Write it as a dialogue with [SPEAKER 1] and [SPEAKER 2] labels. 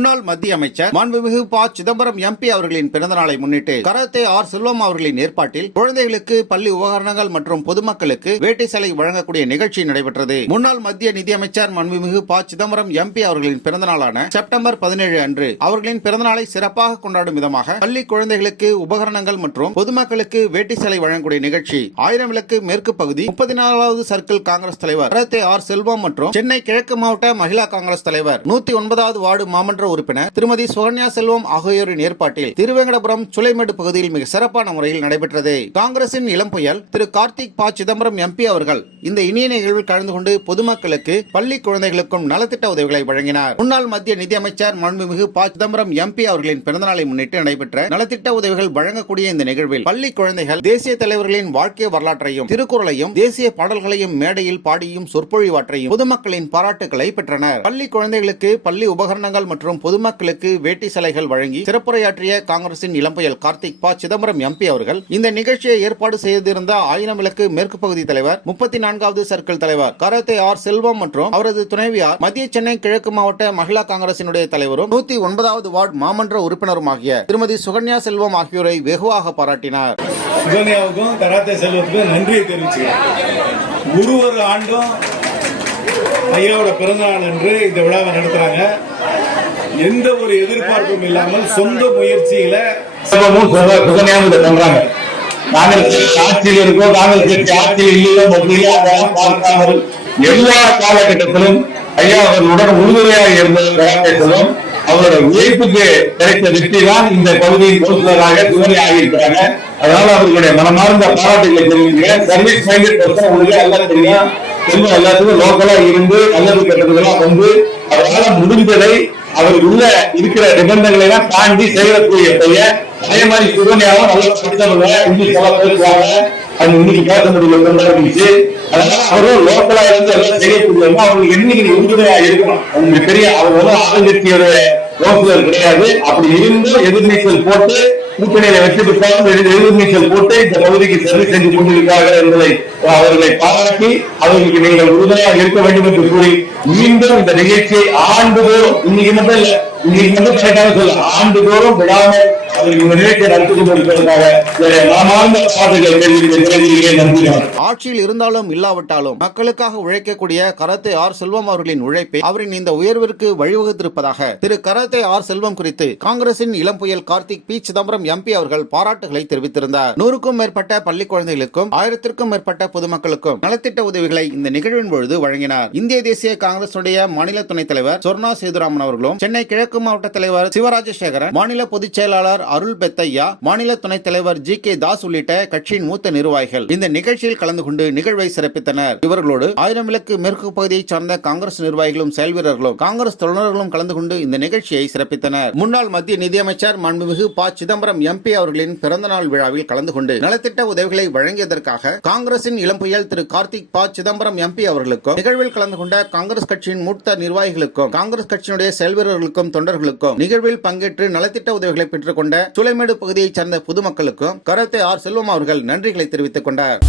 [SPEAKER 1] முன்னாள் மத்திய அமைச்சர் மாண்புமிகு ப. சிதம்பரம் எம்பி அவர்களின் பிறந்த நாளை முன்னிட்டு கரத்தே ஆர். செல்வம் அவர்களின் ஏற்பாட்டில் குழந்தைகளுக்கு பள்ளி உபகரணங்கள் மற்றும் பொதுமக்களுக்கு வேட்டை சேலை வழங்கக்கூடிய நிகழ்ச்சி நடைபெற்றது. முன்னாள் மத்திய நிதியமைச்சர் மாண்புமிகு ப. சிதம்பரம் எம்பி அவர்களின் பிறந்த நாளான செப்டம்பர் பதினேழு அன்று அவர்களின் பிறந்த நாளை சிறப்பாக கொண்டாடும் விதமாக பள்ளி குழந்தைகளுக்கு உபகரணங்கள் மற்றும் பொதுமக்களுக்கு வேட்டி சேலை வழங்கக்கூடிய நிகழ்ச்சி ஆயிரம் விளக்கு மேற்கு பகுதி முப்பத்தி நாலாவது சர்க்கிள் காங்கிரஸ் தலைவர் கராத்தே ஆர். செல்வம் மற்றும் சென்னை கிழக்கு மாவட்ட மகிழா காங்கிரஸ் தலைவர் நூத்தி ஒன்பதாவது வார்டு மாமன்ற உறுப்பினர் திருமதி சுகன்யா செல்வம் ஆகியோரின் ஏற்பாட்டில் திருவேங்கடபுரம் சுலைமேடு பகுதியில் மிக சிறப்பான முறையில் நடைபெற்றது. காங்கிரசின் இளம் புயல் திரு கார்த்திக் ப சிதம்பரம் எம்பி அவர்கள் இந்த இனிய நிகழ்வில் கலந்து கொண்டு பொதுமக்களுக்கு பள்ளி குழந்தைகளுக்கும் நலத்திட்ட உதவிகளை வழங்கினார். முன்னாள் மத்திய நிதியமைச்சர் மாண்புமிகு ப சிதம்பரம் எம்பி அவர்களின் பிறந்தநாளை முன்னிட்டு நடைபெற்ற நலத்திட்ட உதவிகள் வழங்கக்கூடிய இந்த நிகழ்வில் பள்ளி குழந்தைகள் தேசிய தலைவர்களின் வாழ்க்கை வரலாற்றையும் திருக்குறளையும் தேசிய பாடல்களையும் மேடையில் பாடியும் சொற்பொழிவாற்றையும் பொதுமக்களின் பாராட்டுகளை பெற்றனர். பள்ளி குழந்தைகளுக்கு பள்ளி உபகரணங்கள் மற்றும் பொதுமக்களுக்கு வேட்டி சிலைகள் வழங்கி சிறப்புரையாற்றிய காங்கிரசின் இளம்பெயல் கார்த்திக் ப. சிதம்பரம் எம்பி அவர்கள் இந்த நிகழ்ச்சியை ஏற்பாடு செய்திருந்த ஆயிரம் விளக்கு மேற்கு பகுதி தலைவர் முப்பத்தி நான்காவது சர்க்கிள் தலைவர் கரத்தை ஆர். செல்வம் மற்றும் அவரது துணைவியார் மத்திய சென்னை கிழக்கு மாவட்ட மகிழா காங்கிரசினுடைய தலைவரும் நூத்தி ஒன்பதாவது வார்டு மாமன்ற உறுப்பினருமாகிய திருமதி சுகன்யா செல்வம் ஆகியோரை வெகுவாக பாராட்டினார்.
[SPEAKER 2] சுகன்யாவுக்கும் கராத்தே செல்வத்துக்கும் நன்றியை தெரிவிச்சுக்கிறேன். ஒரு ஒரு ஆண்டும் ஐயாவோட பிறந்தநாள் என்று இந்த விழாவை நடத்துறாங்க. எந்த ஒரு எதிர்பார்ப்பும் இல்லாமல் சொந்த முயற்சியில
[SPEAKER 3] சிவமும் சுக- சுகன்யாவும் இதை காங்கிரஸ் கட்சி ஆட்சியில் இருக்கோ காங்கிரஸ் கட்சி ஆட்சியில் இல்லையோ மத்தியிலோ அதெல்லாம் பார்க்காமல் எல்லா காலகட்டத்திலும் ஐயா அவர்களுடன் உறுதுணையாக இருந்தது கலாச்சாரம் அவரோட உழைப்புக்கு கிடைத்த வெற்றி தான் இந்த பகுதியின் பொறுத்தவராக சுகன்யா ஆகியிருக்கிறாங்க அதனால அவர்களுடைய மனமார்ந்த பாராட்டுகளை தெரிவிக்கிறேன். சர்வீஸ் மைண்டட் பர்சன் உங்களுக்கு எல்லாம் தெரியும். எல்லாத்துக்கும் லோக்கலா இருந்து நல்லது கெட்டதெல்லாம் வந்து அவரால் முடிந்ததை அவருக்கு உள்ள இருக்கிற நிபந்தனைகளை எல்லாம் தாண்டி செய்யக்கூடிய பையன் அதே மாதிரி சுகன்யாவும் நல்லா படித்தவங்க இங்கிலீஷ் சில பேசுவாங்க அது இன்னைக்கு பேச முடியல அதனால அவரும் லோக்கலா இருந்து எல்லாம் செய்யக்கூடியவங்க அவங்களுக்கு என்னைக்கு உறுதுணையா இருக்கணும்? அவங்களுக்கு பெரிய அவங்க வந்து ஆளுங்கட்சியோட நோக்குதல் கிடையாது. அப்படி இருந்தும் எதிர்நீச்சல் போட்டு கூட்டணியில வெற்றி பெற்றாலும் எதிர்நீச்சல் போட்டு இந்த பகுதிக்கு சர்வீஸ் செஞ்சு கொண்டிருக்கிறார்கள் என்பதை அவர்களை பாராட்டி அவர்களுக்கு நீங்கள் உறுதுணையாக இருக்க வேண்டும் என்று கூறி மீண்டும் இந்த நிகழ்ச்சியை ஆண்டுதோறும் இன்னைக்கு மட்டும் இல்ல இன்னைக்கு மட்டும் கிடைக்காத சொல்ல ஆண்டுதோறும் விடாமல்
[SPEAKER 1] ஆட்சியில் இருந்தாலும் இல்லாவிட்டாலும் மக்களுக்காக உழைக்கக்கூடிய கரத்தை ஆர் செல்வம் அவர்களின் உழைப்பை அவரின் இந்த உயர்விற்கு வழிவகுத்திருப்பதாக. திரு கரத்தை ஆர் செல்வம் குறித்து காங்கிரசின் இளம் புயல் கார்த்திக் பி சிதம்பரம் எம்பி அவர்கள் பாராட்டுகளை தெரிவித்திருந்தார். நூறுக்கும் மேற்பட்ட பள்ளி குழந்தைகளுக்கும் ஆயிரத்திற்கும் மேற்பட்ட பொதுமக்களுக்கும் நலத்திட்ட உதவிகளை இந்த நிகழ்வின் பொழுது வழங்கினார். இந்திய தேசிய காங்கிரசுடைய மாநில துணைத் தலைவர் சொர்ணா சேதுராமன் அவர்களும் சென்னை கிழக்கு மாவட்ட தலைவர் சிவராஜசேகரன் மாநில பொதுச் செயலாளர் அருள் பெத்தையா மாநில துணைத் தலைவர் ஜி கே தாஸ் உள்ளிட்ட கட்சியின் மூத்த நிர்வாகிகள். இந்த நிகழ்ச்சியில் கலந்து கொண்டு நிகழ்வை சிறப்பித்தனர். இவர்களோடு ஆயிரம் விளக்கு மேற்கு பகுதியைச் சார்ந்த காங்கிரஸ் நிர்வாகிகளும் செயல் வீரர்களும் காங்கிரஸ் தொழிலாளர்களும் கலந்து கொண்டு இந்த நிகழ்ச்சியை சிறப்பித்தனர். முன்னாள் மத்திய நிதியமைச்சர் மாண்புமிகு ப. சிதம்பரம் எம்பி அவர்களின் பிறந்தநாள் விழாவில் கலந்து கொண்டு நலத்திட்ட உதவிகளை வழங்கியதற்காக காங்கிரசின் இளம் புயல் திரு கார்த்திக் ப. சிதம்பரம் எம்பி அவர்களுக்கும் நிகழ்வில் கலந்து கொண்ட காங்கிரஸ் கட்சியின் மூத்த நிர்வாகிகளுக்கும் காங்கிரஸ் கட்சியினுடைய செயல் வீரர்களுக்கும் தொண்டர்களுக்கும் நிகழ்வில் பங்கேற்று நலத்திட்ட உதவிகளை பெற்றுக் கொண்ட சுலைமேடு பகுதியைச் சேர்ந்த பொதுமக்களுக்கும் கரத்தை ஆர் செல்வம் அவர்கள் நன்றிகளை தெரிவித்துக் கொண்டார்.